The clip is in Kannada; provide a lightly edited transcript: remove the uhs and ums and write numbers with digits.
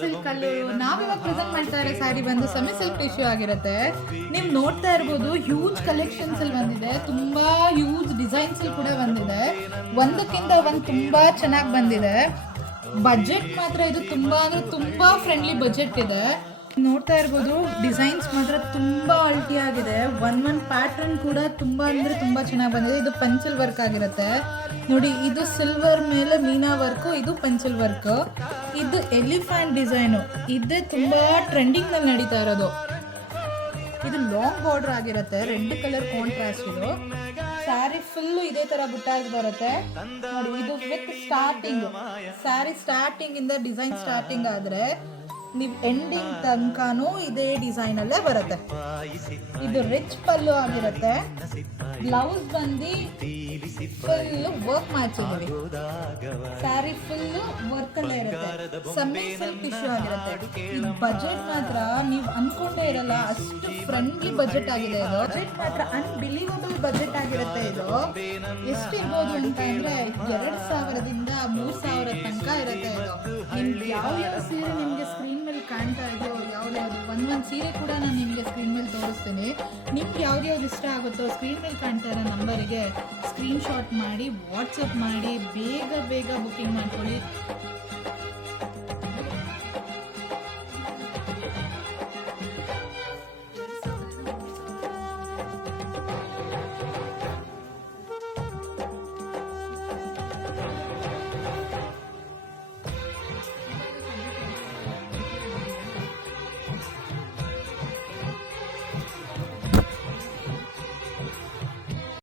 ಸಿಲ್ಕ್ ಅಲ್ಲಿ ನಾವಿವಾಗ ಪ್ರೆಸೆಂಟ್ ಮಾಡ್ತಾ ಇರೋ ಸ್ಯಾರಿ ಬಂದು ಸೆಮಿ ಸಿಲ್ಕ್ ಟಿಶ್ಯೂ ಆಗಿರುತ್ತೆ. ನೀವು ನೋಡ್ತಾ ಇರ್ಬೋದು ಹ್ಯೂಜ್ ಕಲೆಕ್ಷನ್ಸ್ ಅಲ್ಲಿ ಬಂದಿದೆ, ತುಂಬಾ ಹ್ಯೂಜ್ ಡಿಸೈನ್ಸ್ ಅಲ್ಲಿ ಕೂಡ ಬಂದಿದೆ. ಒಂದಕ್ಕಿಂತ ಒಂದು ತುಂಬಾ ಚೆನ್ನಾಗಿ ಬಂದಿದೆ. ಬಜೆಟ್ ಮಾತ್ರ ಇದು ತುಂಬಾ ಅಂದ್ರೆ ತುಂಬಾ ಫ್ರೆಂಡ್ಲಿ ಬಜೆಟ್ ಇದೆ. ನೋಡ್ತಾ ಇರ್ಬೋದು ಡಿಸೈನ್ಸ್ ಮಾತ್ರ ತುಂಬಾ ಅಲ್ಟಿ ಆಗಿದೆ. ಒಂದ್ ಪ್ಯಾಟರ್ನ್ ಕೂಡ ತುಂಬಾ ಅಂದ್ರೆ ತುಂಬಾ ಚೆನ್ನಾಗಿ ಬಂದಿದೆ. ಇದು ಪೆನ್ಸಿಲ್ ವರ್ಕ್ ಆಗಿರುತ್ತೆ ನೋಡಿ, ಇದು ಸಿಲ್ವರ್ ಮೇಲೆ ಮೀನಾ ವರ್ಕ್, ಇದು ಪೆನ್ಸಿಲ್ ವರ್ಕ್, ಇದು ಎಲಿಫೆಂಟ್ ಡಿಸೈನು, ಇದೇ ತುಂಬಾ ಟ್ರೆಂಡಿಂಗ್ ನಲ್ಲಿ ನಡೀತಾ ಇರೋದು. ಇದು ಲಾಂಗ್ ಬಾರ್ಡರ್ ಆಗಿರುತ್ತೆ, ರೆಡ್ ಕಲರ್ ಕಾಂಟ್ರಾಸ್ಟ್. ಇದು ಸ್ಯಾರಿ ಫುಲ್ ಇದೇ ತರ ಬುಟ್ಟಾಸ್ ಬರುತ್ತೆ ನೋಡಿ. ಇದು ವಿತ್ ಸ್ಟಾರ್ಟಿಂಗ್ ಸ್ಯಾರಿ ಸ್ಟಾರ್ಟಿಂಗ್ ಇಂದ ಡಿಸೈನ್ ಸ್ಟಾರ್ಟಿಂಗ್ ಆದ್ರೆ ನೀವು ಎಂಡಿಂಗ್ ತನಕನೂ ಇದೇ ಡಿಸೈನ್ ಅಲ್ಲೇ ಬರುತ್ತೆ. ಇದು ರಿಚ್ ಪಲ್ಲು ಆಗಿರುತ್ತೆ. ಬ್ಲೌಸ್ ಬಂದು ಫುಲ್ ವರ್ಕ್ ಮಾಡ್ಸಿದೀವಿ. ಸ್ಯಾರಿ ಫುಲ್ ವರ್ಕ್ ಅಲ್ಲೇ ಇರುತ್ತೆ. ಸೆಮಿ ಸಿಲ್ಕ್ ಟಿಶ್ಯೂ ಆಗಿರುತ್ತೆ. ಇದು ಬಜೆಟ್ ಮಾತ್ರ ನೀವು ಅನ್ಕೊಂಡೇ ಇರಲ್ಲ, ಅಷ್ಟು ಫ್ರೆಂಡ್ಲಿ ಬಜೆಟ್ ಆಗಿದೆ ಇದು. ಬಜೆಟ್ ಮಾತ್ರ ಅನ್ಬಿಲೀವಬಲ್ ಬಜೆಟ್ ಆಗಿರುತ್ತೆ. ಇದು ಎಷ್ಟಿರ್ಬೋದು ಅಂತ ಅಂದ್ರೆ 2000ದಿಂದ 3000 ತನಕ ಇರುತ್ತೆ. ಇದು ನಿಮ್ಗೆ ಯಾವ ಸೀರೆ ನಿಮ್ಗೆ ಸ್ಕ್ರೀನ್ ಮೇಲೆ ಕಾಣ್ತಾ ಇದೆಯೋ, ಯಾವ್ದಾದ್ರು ಒಂದೊಂದು ಸೀರೆ ಕೂಡ ನಾನು ನಿಮಗೆ ಸ್ಕ್ರೀನ್ ಮೇಲೆ ತೋರಿಸ್ತೀನಿ. ನಿಮ್ಗೆ ಯಾವ್ದು ಇಷ್ಟ ಆಗುತ್ತೋ ಸ್ಕ್ರೀನ್ ಮೇಲೆ ಕಾಣ್ತಾ ಇರೋ ನಂಬರಿಗೆ ಸ್ಕ್ರೀನ್ ಶಾಟ್ ಮಾಡಿ ವಾಟ್ಸಪ್ ಮಾಡಿ ಬೇಗ ಬುಕ್ಕಿಂಗ್ ಮಾಡ್ಕೊಳ್ಳಿ.